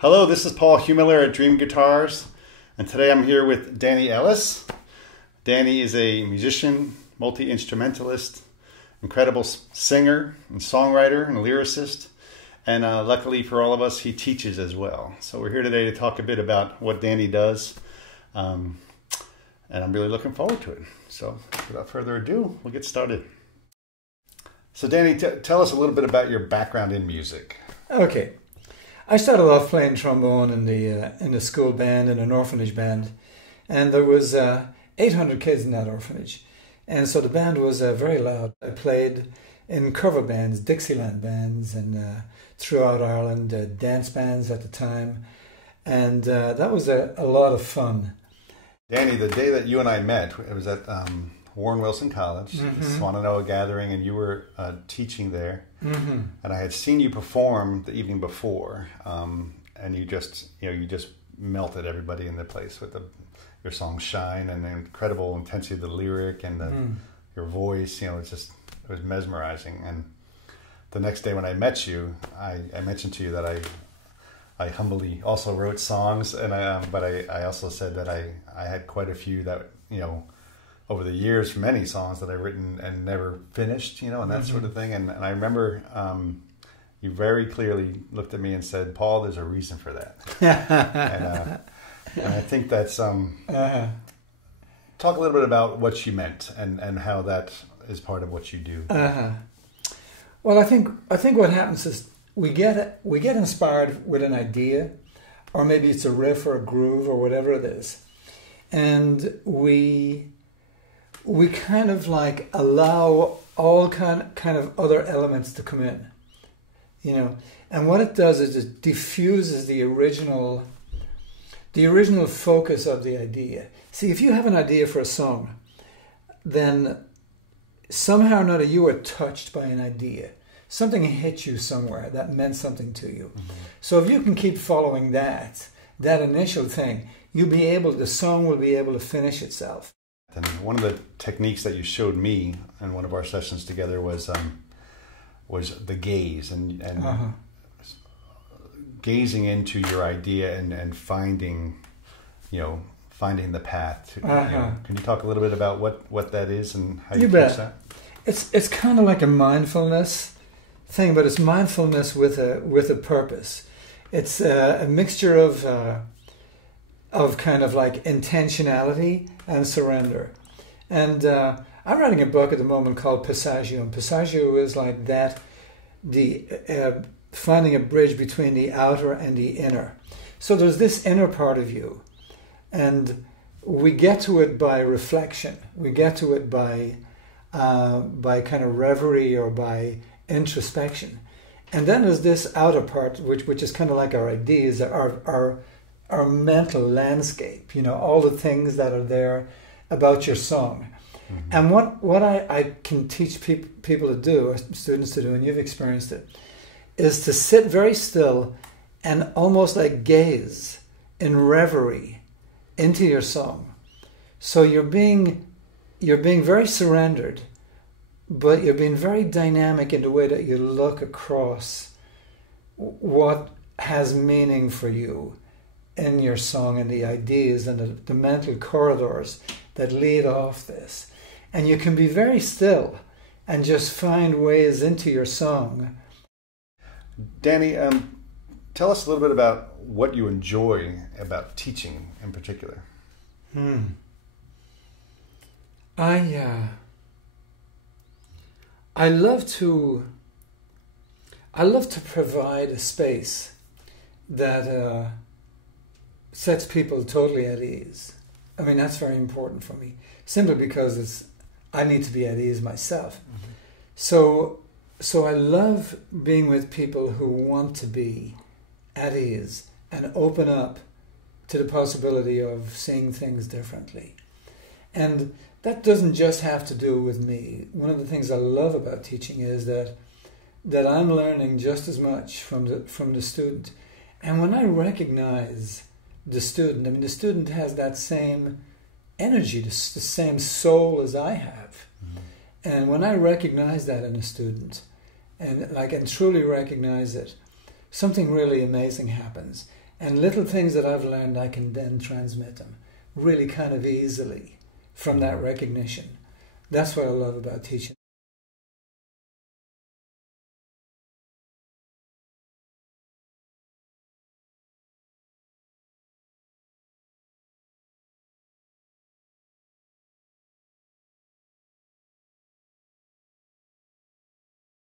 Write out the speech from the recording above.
Hello, this is Paul Humiller at Dream Guitars, and today I'm here with Danny Ellis. Danny is a musician, multi-instrumentalist, incredible singer and songwriter and lyricist, and luckily for all of us, he teaches as well. So we're here today to talk a bit about what Danny does, and I'm really looking forward to it. So without further ado, we'll get started. So Danny, tell us a little bit about your background in music. Okay. I started off playing trombone in the school band, in an orphanage band, and there was 800 kids in that orphanage, and so the band was very loud. I played in cover bands, Dixieland bands, and throughout Ireland, dance bands at the time, and that was a lot of fun. Danny, the day that you and I met, it was at Warren Wilson College, the Swannanoa Gathering, and you were teaching there. Mm-hmm. And I had seen you perform the evening before, and you just melted everybody in the place with your song "Shine" and the incredible intensity of the lyric and your voice. It was mesmerizing. And the next day when I met you, I mentioned to you that I humbly also wrote songs, and but I also said that I had quite a few that over the years, many songs that I've written and never finished, and that sort of thing. And I remember you very clearly looked at me and said, "Paul, there's a reason for that." and I think that's talk a little bit about what you meant and how that is part of what you do. Well, I think what happens is we get inspired with an idea, or maybe it's a riff or a groove or whatever it is, and we kind of like allow all kind of other elements to come in, and what it does is it diffuses the original focus of the idea. See, if you have an idea for a song, then somehow or another you are touched by an idea. Something hit you somewhere that meant something to you. Mm-hmm. So if you can keep following that initial thing, the song will be able to finish itself. And one of the techniques that you showed me in one of our sessions together was the gaze and gazing into your idea and finding the path. Can you talk a little bit about what that is and how you teach that? It's kind of like a mindfulness thing, but it's mindfulness with a purpose. It's a mixture of kind of like intentionality and surrender. And I'm writing a book at the moment called Passaggio, and Passaggio is like that, finding a bridge between the outer and the inner. So there's this inner part of you, and we get to it by reflection. We get to it by kind of reverie or by introspection. And then there's this outer part, which is kind of like our ideas, our mental landscape, all the things that are there about your song. Mm-hmm. And what I can teach people to do, or students to do, and you've experienced it, is to sit very still and almost like gaze in reverie into your song. So you're being very surrendered, but you're being very dynamic in the way that you look across what has meaning for you in your song and the ideas and the mental corridors that lead off this. And you can be very still and just find ways into your song. Danny, tell us a little bit about what you enjoy about teaching in particular. I love to provide a space that sets people totally at ease. I mean, that's very important for me, simply because I need to be at ease myself. Mm-hmm. So I love being with people who want to be at ease and open up to the possibility of seeing things differently. And that doesn't just have to do with me. One of the things I love about teaching is that I'm learning just as much from the student. And when I recognize the student, the student has that same energy, the same soul as I have. Mm-hmm. And when I recognize that in a student, and truly recognize it, something really amazing happens. And little things that I've learned, I can then transmit them really kind of easily from that recognition. That's what I love about teaching.